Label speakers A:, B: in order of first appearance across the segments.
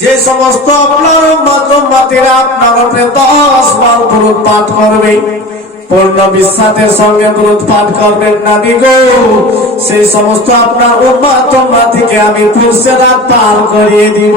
A: যে সমস্ত আপনার উম্মত উম্মতিরা আপনার উপরে 10 বার পাঠ করবে, পূর্ণ বিশ্বাসের সঙ্গে দরুদ পাঠ করবেন নবী গো। সেই সমস্ত আপনার উম্মত উম্মতিকে আমি ফুলসেরাত পার করিয়ে দিব।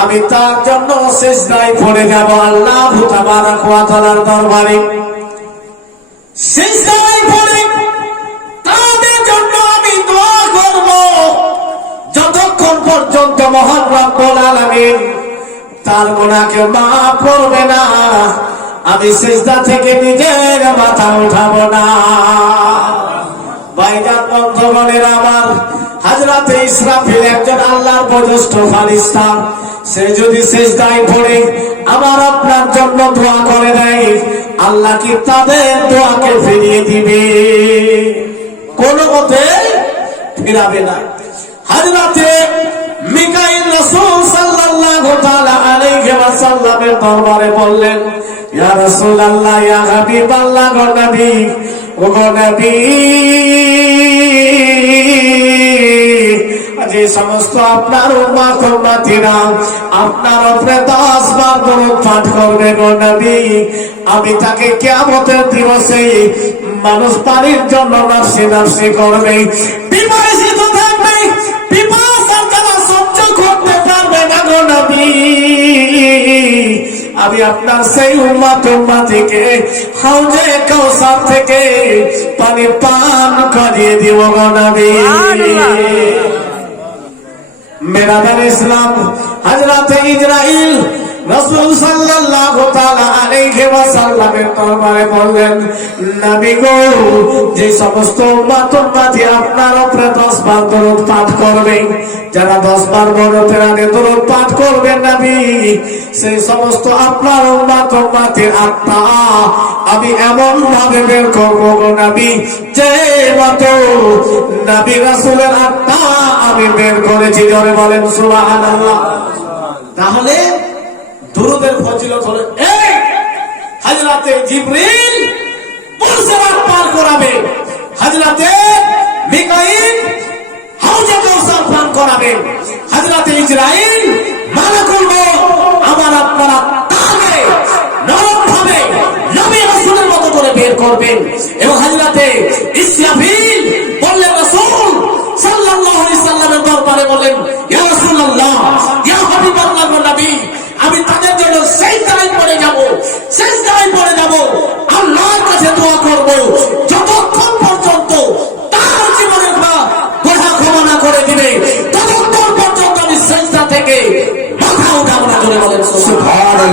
A: আমি তার জন্য শেষদায় পড়ে যাব, আল্লাহ তাআলার দরবারে। শেষদায় পড়ে তাদের জন্য আমি দোয়া করব। যতক্ষণ পর্যন্ত মহান রব্বুল আলামিন তার গুনাহকে মাফ করবে না, আমি শেষদা থেকে নিজের মাথা উঠাবো না। বাইজান বন্ধগণের আমার হাজরাতে ইসরাফিল একজন আল্লাহর প্রজেষ্ঠ ফারিস্তা। সে যদি শেষদায় পড়ে, আমার আপনার জন্য দোয়া করে দেয়। আল্লাহ কি তাদের দোয়াকে ফিরিয়ে দিবে? কোন মতে ফিরাবে না। হাজরাতে মিকাইল রাসূল সাল্লাল্লাহু তাআলা আলাইহি ওয়াসাল্লামের দরবারে বললেন, ইয়া রাসূলুল্লাহ, ইয়া হাবিবাল্লাহ গো নবী, ও গো নবী। যে সমস্ত আপনার উম্মাত, উম্মাতিরা আপনার উপরে দশ বার দরুদ পাঠ নবী। আমি তাকে কিয়ামতের দিবসে মানুষ পানির জন্য নার্সি নার্সি করবে। থাকবে না আমি আপনার সেই উম্মাত, উম্মাতিকে হাউজে কাউসার থেকে পানি পান করিয়ে দিব গো মেরাদার ইসলাম হযরত ইসরাইল রাসূল সাল্লাল্লাহু তাআলা আলাইহি ওয়াসাল্লামের দরবারে বললেন, নবী গো, যে সমস্ত উম্মত উম্মতি আপনার উপরে 10 বার দরুদ পাঠ করবে, যারা 10 বার বড়তের দরুদ পাঠ করবে, নবী, সেই সমস্ত আপনার আমি এমন ভাবে বের করব নবী, যে মতো নবী রাসূলের আত্মা আমি বের করেছি, জোরে বলেন, সুবহানাল্লাহ। তাহলে দুরুদের ফজিলত হলো, এই হাজরাতে জিবরিল মুরসালাত পার করাবে। হাজরাতে মিকাইল হাউজে কাউসার পান করাবে। হাজরাতে ইসরাইল মালাকুল মউত আমার আপনারা তাকে নরম ভাবে নবী রাসূলের মতো করে বের করবেন। এবং হাজরাতে